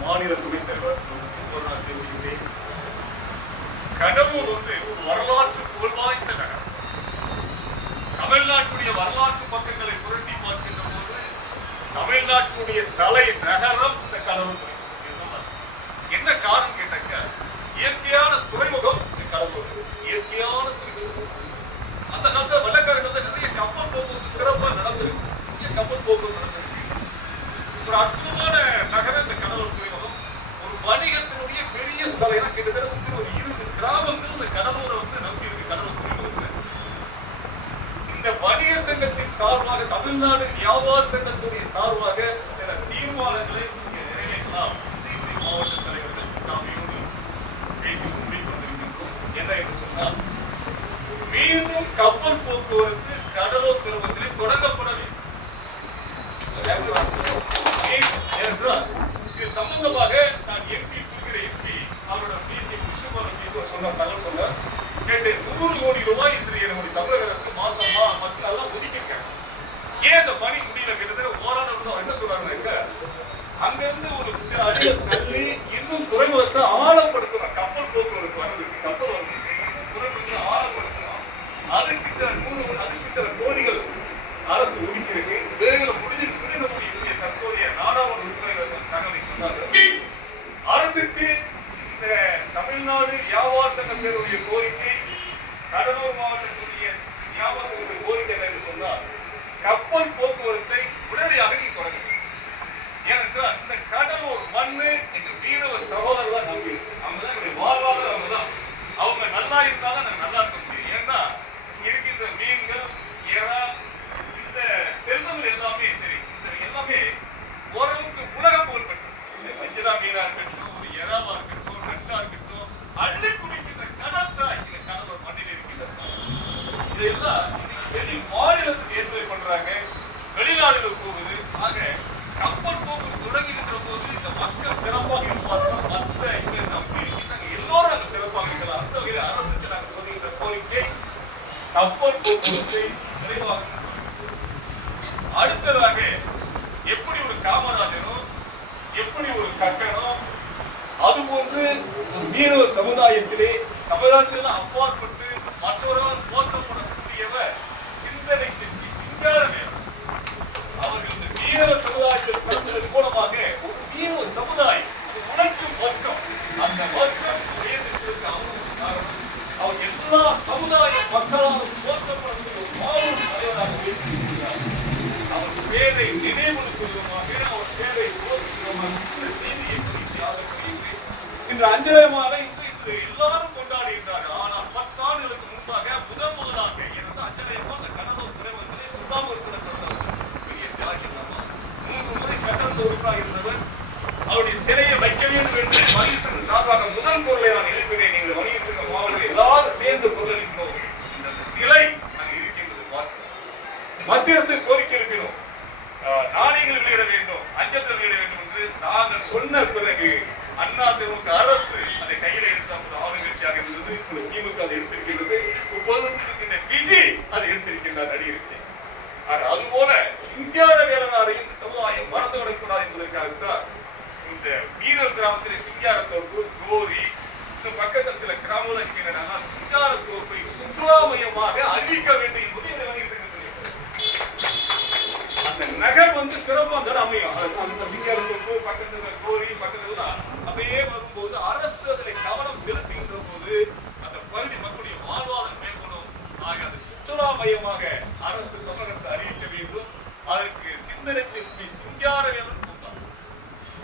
மாநில துணைத் தலைவர் நான் பேசுகிறேன் கடலூர் வந்து ஒரு வரலாற்று புகழ்வாய்ந்த நகரம். தமிழ்நாட்டுடைய வரலாற்று பக்கங்களை புரட்டி பார்க்கின்ற போது தமிழ்நாட்டுடைய தலை நகரம் இந்த கடலூர் என்ன காரணம் கேட்டாக்க இயற்கையான துறைமுகம் இந்த கடலூர் இயற்கையான துறைமுகம் அந்த காலத்துல வெள்ளக்காரர்கள் வந்து நிறைய கப்பல் போக்குவரத்து சிறப்பா நடந்திருக்கு நிறைய கப்பல் போக்குவரத்து நடந்திருக்கு ஒரு அற்புதமான நகரம் இந்த கடலூர் துறைமுகம் ஒரு வணிகத்தினுடைய பெரிய ஸ்தலம் ஏன்னா கிட்டத்தட்ட சுற்றி ஒரு இருபது கிராமங்கள் இந்த கடலூரை வந்து நம்பி இருக்கு கடலூர் துறைமுகத்துல இந்த வணிக சங்கத்தின் சார்பாக தமிழ்நாடு வியாபார சங்கத்துடைய சார்பாக சில தீர்மானங்களை நிறைவேற்றலாம். மாவட்ட தலைவர்கள் நாமையோடு பேசி முடித்து என்ன என்று சொன்னால் மீண்டும் கப்பல் போக்குவரத்து கடலூர் துறைமுகத்திலே தொடங்கப்பட வேண்டும். இது சம்பந்தமாக நான் எம்பி புரிகிற எம்பி அவரோட பிசி குஷிமரம் பேசி சொன்ன தகவல் சொன்னார். கேட்டேன் நூறு கோடி ரூபாய் இன்று என்னுடைய தமிழக அரசு வந்து அங்கிருந்து ஒரு சில தள்ளி இன்னும் துறைமுகத்தை ஆழப்படுத்தணும். கப்பல் போக்குவரத்து வந்து கப்பல் வந்து துறைமுகத்தை ஆழப்படுத்தணும். அதுக்கு சில நூறு அதுக்கு சில கோடிகள் அரசு ஒதுக்கியிருக்கு. வேலைகளை முடிஞ்சு சுழிட முடியக்கூடிய தற்போதைய நாடாளுமன்ற உறுப்பினர்கள் தகவலை சொன்னார்கள். அரசுக்கு இந்த தமிழ்நாடு வியாபார சங்க பேருடைய கோரிக்கை கடலூர் மாவட்டத்துடைய வியாபார சங்கத்தின் கோரிக்கை என்று சொன்னால் கப்பல் போக்குவரத்து உடனடியாக நீ தொடங்க ஏனென்றால் இந்த கடலூர் மண்ணு எங்க மீனவ சகோதரர் நம்பி அவங்க தான் என்னுடைய வாழ்வாதாரம் அவங்க தான் அவங்க நல்லா இருந்தாலும் நான் நல்லா இருக்க முடியும் ஏன்னா இங்க இருக்கின்ற மீன்கள் இறா இந்த செல்வங்கள் எல்லாமே சரி இந்த எல்லாமே ஓரளவுக்கு உலக புகழ் பெற்றது இந்த வஞ்சரா மீனா இருக்கட்டும் ஒரு எறாவா இருக்கட்டும் நண்டா இருக்கட்டும் அள்ளி குடிக்கின்ற கடல் தான் இந்த கடலூர் மண்ணில் இருக்கின்றது இதெல்லாம் இன்னைக்கு வெளி மாநிலத்துக்கு ஏற்றுமதி பண்றாங்க வெளிநாடுகள் போகுது ஆக கப்பல் போக்கு தொடங்குகின்ற போது இந்த மக்கள் சிறப்பாக இருப்பார்கள் மற்ற இங்க நம்பி இருக்கின்றாங்க எல்லோரும் நாங்கள் சிறப்பாக இருக்கலாம் அந்த வகையில் அரசுக்கு நாங்கள் சொல்லுகின்ற கோரிக்கை கப்பல் போக்குவரத்தை விரைவாக அடுத்ததாக எப்படி ஒரு காமராஜரும் எப்படி ஒரு கக்கனும் அது போன்று மீனவ சமுதாயத்திலே சமுதாயத்தில் அப்பாற்பட்டு மற்றவர்கள் போற்றப்படக்கூடியவர் சிந்தனை செஞ்சு சிங்காரமே. அவர்கள் இந்த மீனவ சமுதாயத்தில் பிறந்ததன் மூலமாக ஒரு மீனவ சமுதாயம் உணர்ச்சி உழைக்கும் வர்க்கம். அந்த வர்க்கம் உயர்ந்திருப்பதற்கு எல்லா சமுதாய மக்களாலும் போற்றப்படக்கூடிய ஒரு மாபெரும் தலைவராக உயர்ந்திருக்கிறார் அவர் பேரை நினைவுறுத்தும் அவர் பேரை போற்றுகிறோமாக இந்த செய்தியை பேசி ஆசைப்படுகிறேன் இன்று அஞ்சலை மாலை இன்று எல்லாரும் கொண்டாடுகின்றார்கள் ஆனால் பத்தாண்டுகளுக்கு முன்பாக முதல் முதலாக எனது அஞ்சலை அந்த கடலூர் துறைமுகத்திலே சுத்தாமல் பிறந்தவர் பெரிய தியாகி மூன்று முறை சட்டமன்ற உறுப்பினராக இருந்தவர் அவருடைய சிலையை வைக்க வேண்டும் என்று மகிழ்ச்சி சார்பாக முதல் பொருளை நான் எழுப்பினேன் நீங்கள் வணிகர் சங்க மாவட்டம் எல்லாரும் சேர்ந்து பொருள் இந்த சிலை அங்கு இருக்கின்றது. பார்க்கிறோம் மத்திய அரசு கோரிக்கை இருக்கிறோம். நாணயங்கள் வெளியிட வேண்டும் அஞ்சல் வெளியிட வேண்டும் என்று நாங்கள் சொன்ன பிறகு அண்ணா திமுக அரசு அதை கையில எடுத்த ஒரு ஆளுங்கட்சியாக இருந்தது. இப்பொழுது திமுக அதை எடுத்திருக்கிறது இப்போது இருக்கின்ற விஜய் அதை எடுத்திருக்கின்றார் நடிகருக்கு அது போல சிங்கார வேலனாரையும் சமுதாயம் மறந்து விடக்கூடாது என்பதற்காகத்தான் இந்த வீரர் கிராமத்திலே சிங்காரத்தோடு கோரி சில பக்கத்தில் சில கிராமங்கள் இருக்கின்றன சிங்காரத்தோப்பை சுற்றுலா மையமாக அறிவிக்க வேண்டும் என்பது இந்த வணிக சங்கத்தினுடைய கருத்து. அந்த நகர் வந்து சிறப்பு அந்த இடம் அமையும் அது அந்த சிங்காரத்தோப்பு பக்கத்துல கோரி பக்கத்துல அப்படியே வரும்போது அரசு அதில் கவனம் செலுத்துகின்ற போது அந்த பகுதி மக்களுடைய வாழ்வாதாரம் மேம்படும் ஆக அது சுற்றுலா மையமாக அரசு தமிழக அரசு அறிவிக்க வேண்டும் அதற்கு சிந்தனை செல்வி சிங்காரவேலன் பூங்கா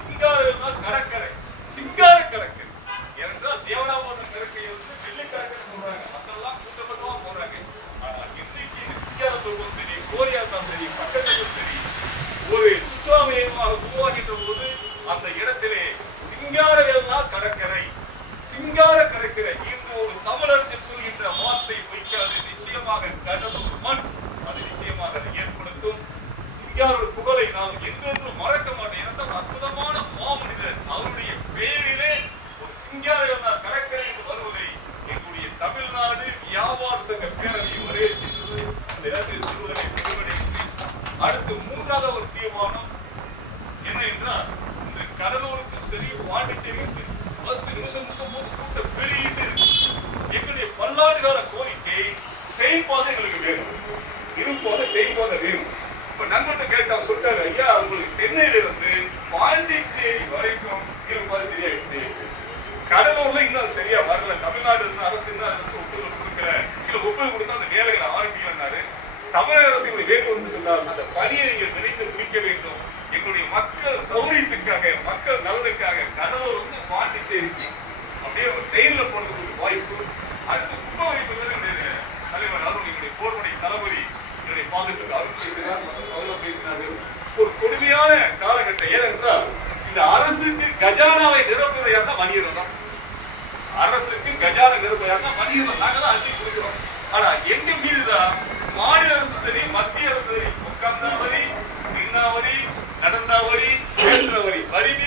சிங்காரவேலனால் கடற்கரை. சிங்கார கடற்கரை. ஏனென்றால் தேவராபுரம் கடற்கரை வந்து வெள்ளி கடற்கரை சொல்றாங்க. மக்கள் எல்லாம் கூட்டப்பட்டமா போறாங்க. ஆனால் இன்றைக்கு இந்த சரி கோரியா தான் சரி பக்கத்துல சரி ஒரு சுற்றுலா மையமாக உருவாகின்ற போது அந்த இடத்திலே சிங்காரவேலனால் கடற்கரை. சிங்கார கடற்கரை. இன்று ஒரு தமிழர்கள் சொல்கின்ற வார்த்தை பொய்க்காது நிச்சயமாக கடலும் மண் அது நிச்சயமாக அதை ஏற்படுத்தும் சிங்காரோட புகழை நாம் என்றென்றும் மறக்க மாட்டோம் என்ற ஒரு அற்புதமான மாமனிதர் அவருடைய பெயரிலே ஒரு சிங்காரவேலனார் கடற்கரை என்று வருவதை எங்களுடைய தமிழ்நாடு வியாபார சங்க பேரவை வரவேற்கின்றது இந்த இடத்தில் சொல்வதை முடிவடைந்து அடுத்து மூன்றாவது ஒரு தீர்மானம் என்ன என்றால் இந்த கடலூருக்கு கடலூருக்கும் சரி பாண்டிச்சேரியும் சரி பஸ் நிமிஷம் நிமிஷம் போது கூட்டம் பெருகிட்டு இருக்கு. எங்களுடைய பல்லாண்டு கால கோரிக்கை பாதை எங்களுக்கு வேணும். இருப்பாத பாதை வேணும். இப்ப நண்பர்கிட்ட கேட்டா சொல்லிட்டாரு ஐயா உங்களுக்கு சென்னையில இருந்து பாண்டிச்சேரி வரைக்கும் இருப்பாது சரியாயிடுச்சு. கடலூர்ல இன்னும் அது சரியா வரல. தமிழ்நாடு இருந்து அரசு இன்னும் அதுக்கு ஒப்புதல் கொடுக்கல. இல்ல ஒப்புதல் கொடுத்தா அந்த வேலைகளை ஆரம்பிக்கலன்னாரு. தமிழக அரசு இவங்க வேண்டும் என்று அந்த பணியை நீங்கள் நினைத்து மக்கள் சௌரியத்துக்காக மக்கள் நலனுக்காக கனவு வந்து பாண்டிச்சேரிக்கு அப்படியே ஒரு ட்ரெயின்ல போனதுக்கு வாய்ப்பு. அடுத்து கும்பகோணத்துக்கு என்னுடைய தலைவர் அருண் என்னுடைய போர்முடைய தளபதி என்னுடைய பாசத்துக்கு அருண் பேசினார் சௌரம் பேசினார். ஒரு கொடுமையான காலகட்டம். ஏனென்றால் இந்த அரசுக்கு கஜானாவை நிரப்புவதையாக தான் வணிகர் தான். அரசுக்கு கஜான நிரப்புவதாக தான் வணிகர் நாங்கள் தான் அள்ளி கொடுக்கிறோம். ஆனா எங்க மீதுதான் மாநில அரசு சரி மத்திய அரசு சரி முக்காந்தாவரி திருநாவரி நடந்தாவடி பேசுறவரி அறிவி